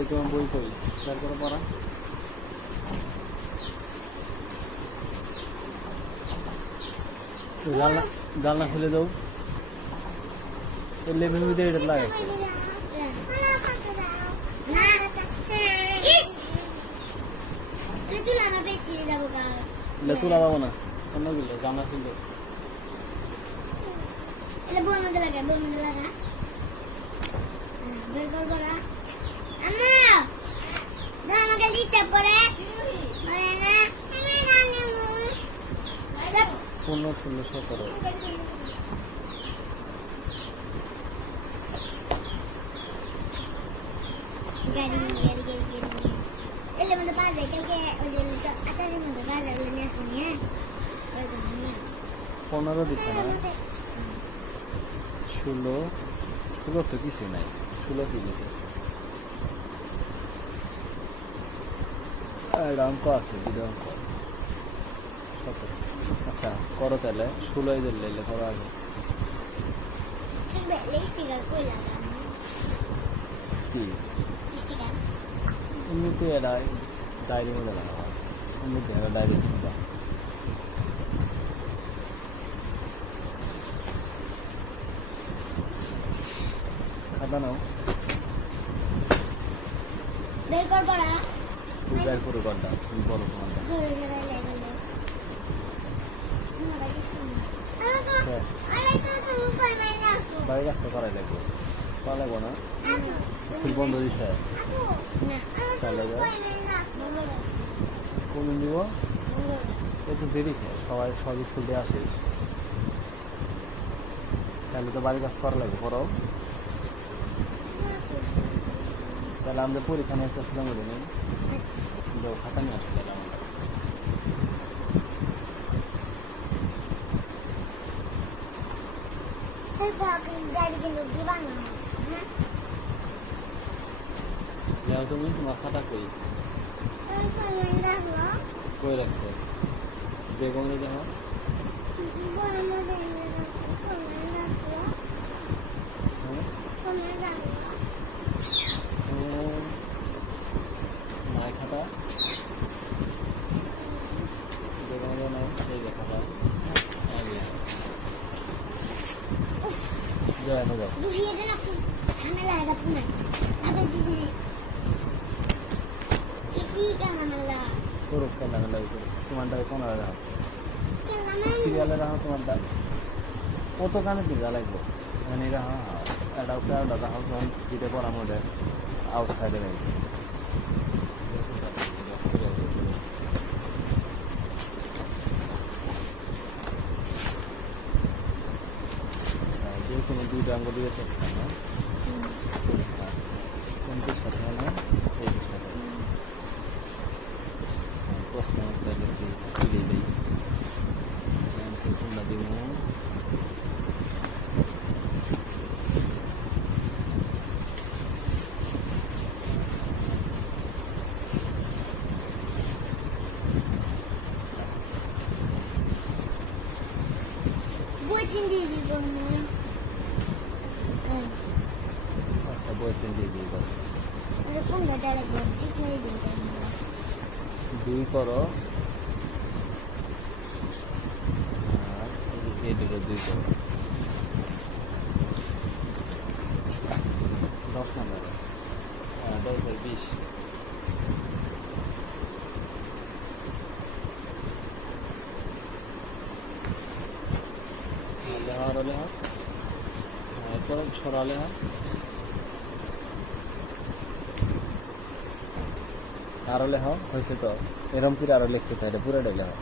বই তোমার বই কই শেয়ার করে পড়া জানলা জানলা খুলে দাও এর লেভেল মধ্যে এটা লাগে তুলা যাবো না অন্য গেলে জানলা খুলে বই মধ্যে লাগা বের করবো না আমাকে ডিস্টার্ব করে না 15-16-17 গাড়ি এলে মধ্যে বাজার কালকে ওই যে আচারের মধ্যে বাজার নিয়ে আসবো নিয়ে 15 দিচ্ছে না 16 তো কিছু নাই 16 কি দিচ্ছে অঙ্ক আছে দুটো অঙ্ক আচ্ছা করো তাহলে 16 দিলে করো আগে কি এমনিতে এটা ডায়েরির মধ্যে লাগা হয় এমনিতে একটা ডায়েরির মধ্যে খাতা নাও বের করবো না তুমি বের করে করটা তুমি বলো তোমারটা বাড়ি রাখতে করাই লাগবে করা লাগবো না স্কুল বন্ধ দিছে তাহলে কোনদিন দিব একটু দেরি সবাই স্কুল দিয়ে আসে তাহলে তো বাড়ির কাজ করা লাগবে পড়াও তাহলে আমাদের পরীক্ষা নিয়ে আসছিলাম বলে নেই খাতা নিয়ে আসতে তাহলে তুমি তোমার খাতা কই রাখছে বেগম যাও নাই খাতা বেগম নাই এই যে খাতা যাও করুক খেলামেলা তোমারটা কোন রাখো সিরিয়ালে রাখো তোমারটা কত কানে দিকে লাগবে মানে রাখো এটা রাখো তখন দিতে পড়ার মধ্যে আউটসাইডে রাখবে যে কোনো দুইটা অঙ্গ দিয়ে চেষ্টা না কোনটির সাথে না এই সাথে প্রশ্ন তুলে দিই তোমরা দিব আচ্ছা বই দিয়ে দিব দুই করো আর এই দুটো দুই করো 10 নম্বর 10-20 লেহা এরপর ছড়া লেহা আরো লেখা হয়েছে তো এরকম করে আরো লিখতে থাকে পুরোটাই লেখা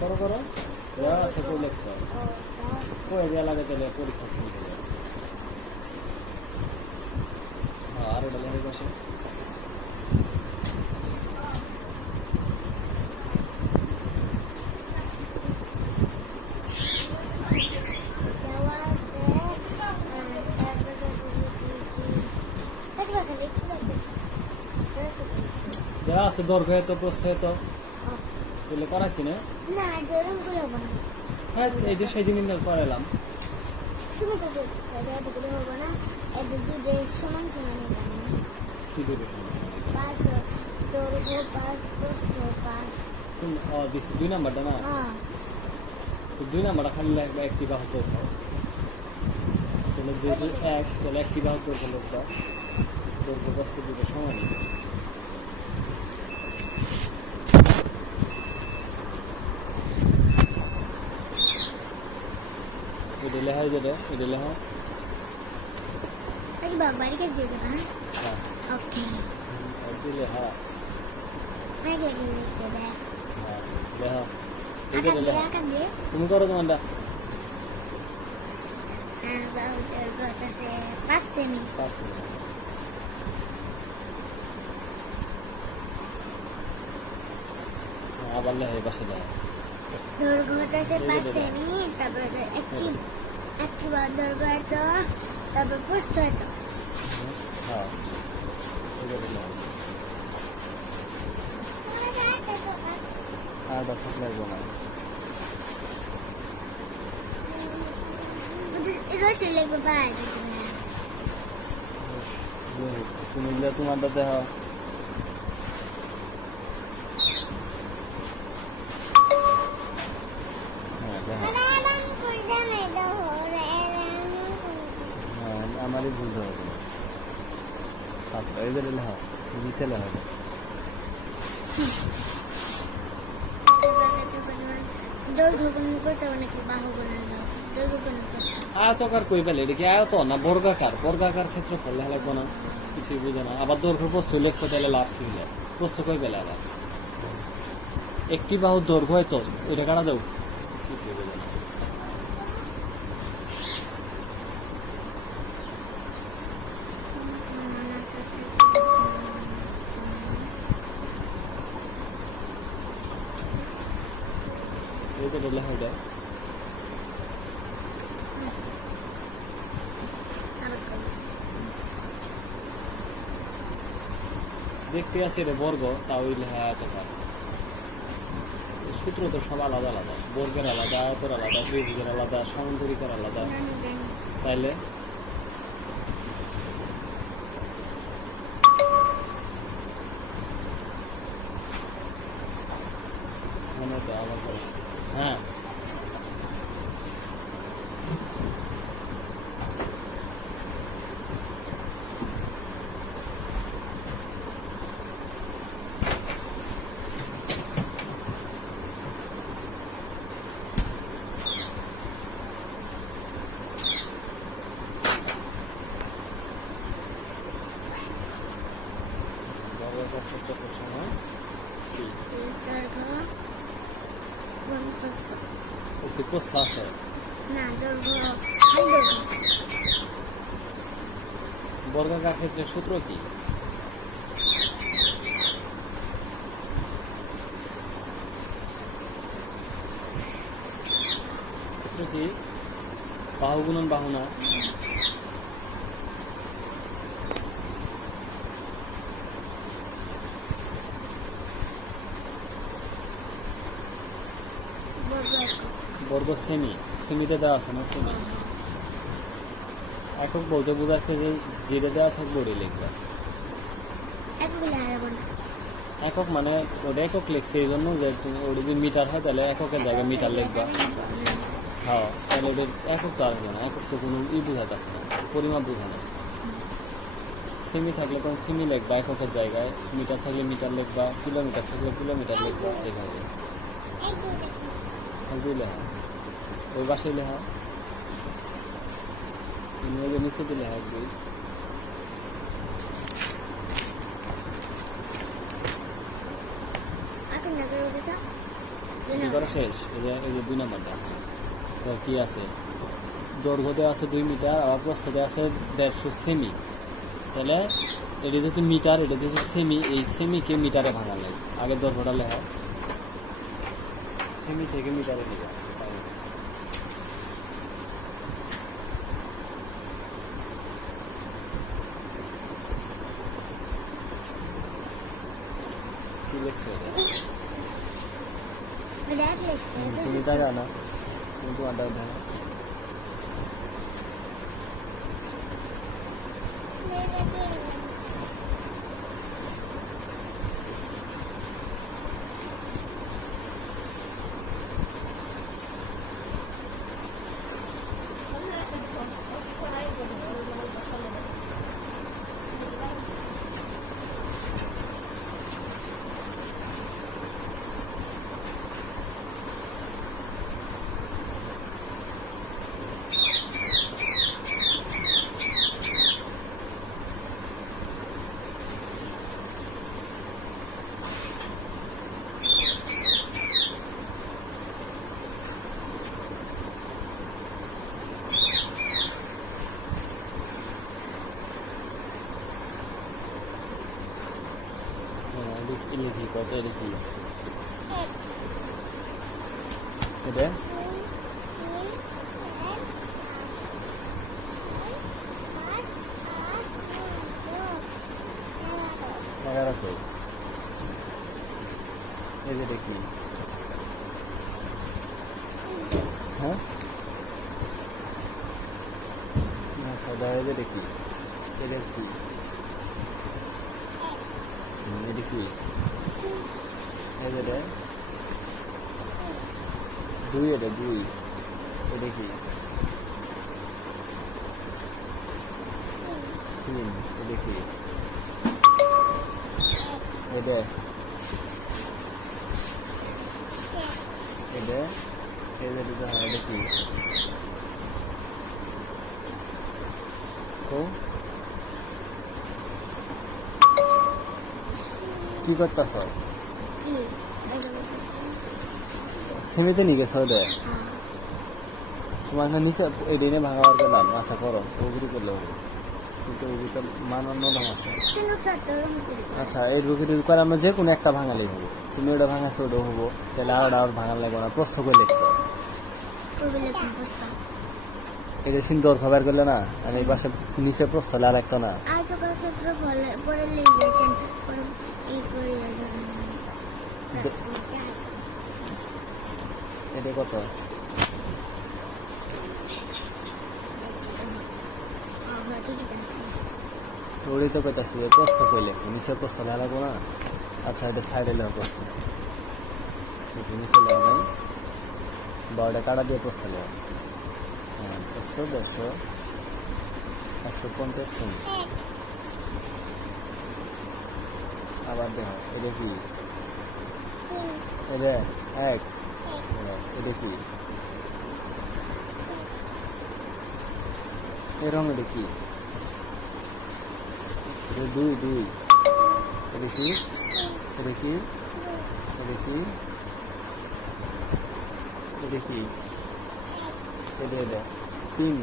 করো করো দেওয়া আছে তো লেখছো কয়ে দেওয়া লাগে তাহলে পরীক্ষা শুনতে আর ওটা লেখা বসে দেওয়া আছে দৈর্ঘ্য এত প্রস্থ এত তাহলে করাইছি না হ্যাঁ এই যে সেই দিন করাইলাম তুমি তো হবো না সমান সমান কি দেবে পাঁচ দৈর্ঘ্য পাঁচ প্রস্থ পাঁচ দুই নাম্বারটা না তো দুই নাম্বারটা খালি লাগবে একটি বাহু দৈর্ঘ্য তাহলে যেহেতু এক তাহলে একটি বাহু দৈর্ঘ্য লোকটা দৈর্ঘ্য প্রস্থ দুটো সমান এটা লেখা যেটা এটা লেখা বাড়ি কাছে দিয়ে দেবা হ্যাঁ ওকে লেখা অনেক লেগে গেছে দেখ হ্যাঁ লেখা আকার দিয়ে আকার দিয়ে তুমি করো তোমারটা 5 সেমি আবার লেখা এই পাশে লেখা দৈর্ঘ্য হতেছে 5 সেমি তারপরে একটি দৈর্ঘ্য এত তারপর প্রস্থ এত হ্যাঁ আর বাচ্চা লাগবে না রসই লাগবে পায় তুমি তোমারটা দেখো আমারই বুঝতে হবে এই যে লেখা নিচে লেখা দৈর্ঘ্য গুণ করতে হবে নাকি বাহু গুণ দৈর্ঘ্য গুণ করতে আয়তকার কই পেলে এটা কি আয়ত না বর্গাকার ক্ষেত্রে ফল লেখা লাগবে না কিছুই বুঝে না আবার দৈর্ঘ্য প্রস্থ লেখছো তাহলে লাভ কি হলে প্রস্থ কই পেলে আবার একটি বাহুর দৈর্ঘ্য হয়তো ওইটা কাটা দাও কিছুই বুঝে না লেখা যায় দেখতে আছে রে বর্গ তাও লেখা আয়তকার সূত্র তো সব আলাদা আলাদা বর্গের আলাদা আয়তের আলাদা ত্রিভুজের আলাদা সামান্তরিকের আলাদা তাইলে মনে তো আবার হ্যাঁ প্রস্থ আছে না দৈর্ঘ্য বর্গাকার ক্ষেত্রে সূত্র কি সূত্র কি বাহু গুণন বাহু না বর্গ সেমিতে দেওয়া আছে না সেমি একক বলতে বোঝাচ্ছে যে যেটা দেওয়া থাকবে ওটাই লিখবে একক মানে ওটা একক লিখছে এই জন্য যে ওটা যদি মিটার হয় তাহলে এককের জায়গায় মিটার লিখবা হ্যাঁ তাহলে ওটা একক তো আসবে না একক তো কোনো বোঝাতেছে না পরিমাপ বোঝা না সেমি থাকলে তখন সেমি লিখবা এককের জায়গায় মিটার থাকলে মিটার লিখবা কিলোমিটার থাকলে কিলোমিটার লিখবা এইভাবে লেখা ওই বাসায় লেখা নিচে দিলে এক দুই করা শেষ। এই যে 2 নম্বরটা তো কি আছে, দৈর্ঘ্য দেওয়া আছে 2 মিটার, আবার প্রস্থ দেওয়া আছে 150 সেমি। তাহলে এটা যেহেতু মিটার, এটা যেহেতু সেমি, এই সেমিকে মিটারে ভাঙা লাগে। আগে দৈর্ঘ্যটা লেখা, সেমি থেকে মিটারে নিয়ে কি লিখছো এটা? দেখ লিখছে এটা তুমি তা জানো, তুমি তোমারটা জানো। লিখি কত লিখি এটা এগারোশো। এই যে দেখি, হ্যাঁ আচ্ছা দেখা যে দেখি, এটা কি, এটা কি, এই যে 2, এটা 2, এটা কি 3, এটা কি, এটা এটা এই যে এটা হয়, এটা কি তো কি করতেছ? সেমিতে নিয়ে গেছ ওটা তোমার নিচে এই দিনে ভাঙাবার গেলাম। আচ্ছা করো, ওগুলি করলে হবে, কিন্তু ওগুলি তো মান অন্যরকম আছে। আচ্ছা এই রুগীটি করে আমরা যে কোনো একটা ভাঙালেই হবো। তুমি ওটা ভাঙাছো, ওটা হবো, তাহলে আর ভাঙার লাগবে না। প্রস্থ করে লিখছো, এটা সুন্দর খবর করলে না, আর এই বাসে নিচে প্রস্থ লাগতো না। এটা কত? ওরই তো কথা ছিল, প্রস্থ করে লিখছে, নিচে প্রস্থ লাগবো না। আচ্ছা এটা সাইডে লেওয়া প্রস্থ, নিচে লেওয়া নাই, বারোটা কাটা দিয়ে প্রস্থ লেওয়া। হ্যাঁ প্রস্থ 150 সেমি। আবার দেখো এটা কি, এটা 1, এটা কি এরকম, এটা কি, এটা 2, এটা কি, এটা কি, এটা কি, এটা কি, এটা 3,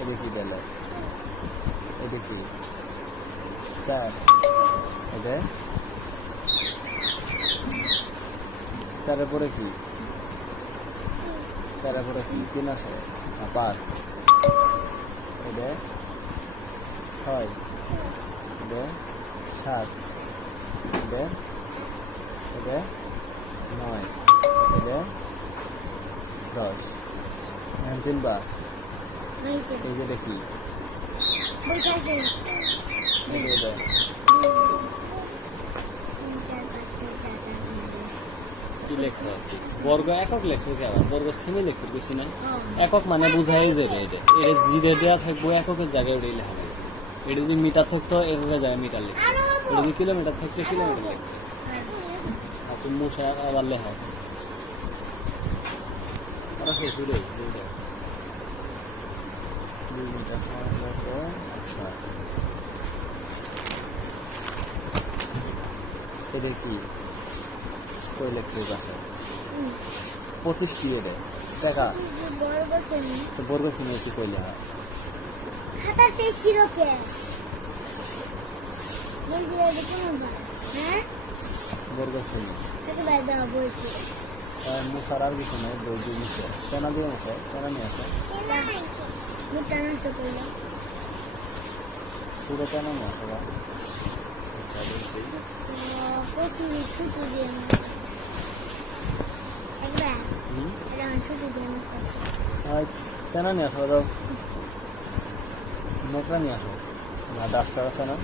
এটা কি দিলে, এটা কি 4, এটা 4-এর পরে কি, 4-এর পরে কি 3 আসে, 5, এটা 6, এটা 7, এটা 9, এটা 10। এখন চিনবা এই যে দেখি এটা কি লেখছো, বর্গ একক লেখছো কেন? বর্গ সেমি লিখতে কিছু না, একক মানে বুঝাই যাবে। এটা এটা জিরে দেওয়া থাকবো, এককের জায়গায় ওটাই লেখা যাবে। এটা যদি মিটার থাকতো এককের জায়গায় মিটার লিখতো, এটা যদি কিলোমিটার থাকতো কিলোমিটার লিখতো। আর তুমি মশা আবার লেখা ওরা শ্বশুরে 2 মিটার সময় লাগবে। আচ্ছা এটা কি কই লেখছে বাসায়? 25 দিয়ে দেয় টাকা বর্গ সেমি তো বর্গ শুনে কি কইলে হয় খাতা টেস্টিরো কে বলছি যে কেমন ভাই হ্যাঁ বর্গ শুনে তাকে ভাই দাও বলছি মুসার আর কিছু নেই দই দিয়ে মুসে কেনা দিয়ে মুসে কেনা নিয়ে আসে মুখটা নষ্ট করলো পুরো কেনা নিয়ে আসে বা প্রচুর ছুটি দিয়ে একবার এটা আমার ছুটি দিয়ে কেনা নিয়ে আসো দাও মোটরা নিয়ে আসো না ডাস্টার আছে না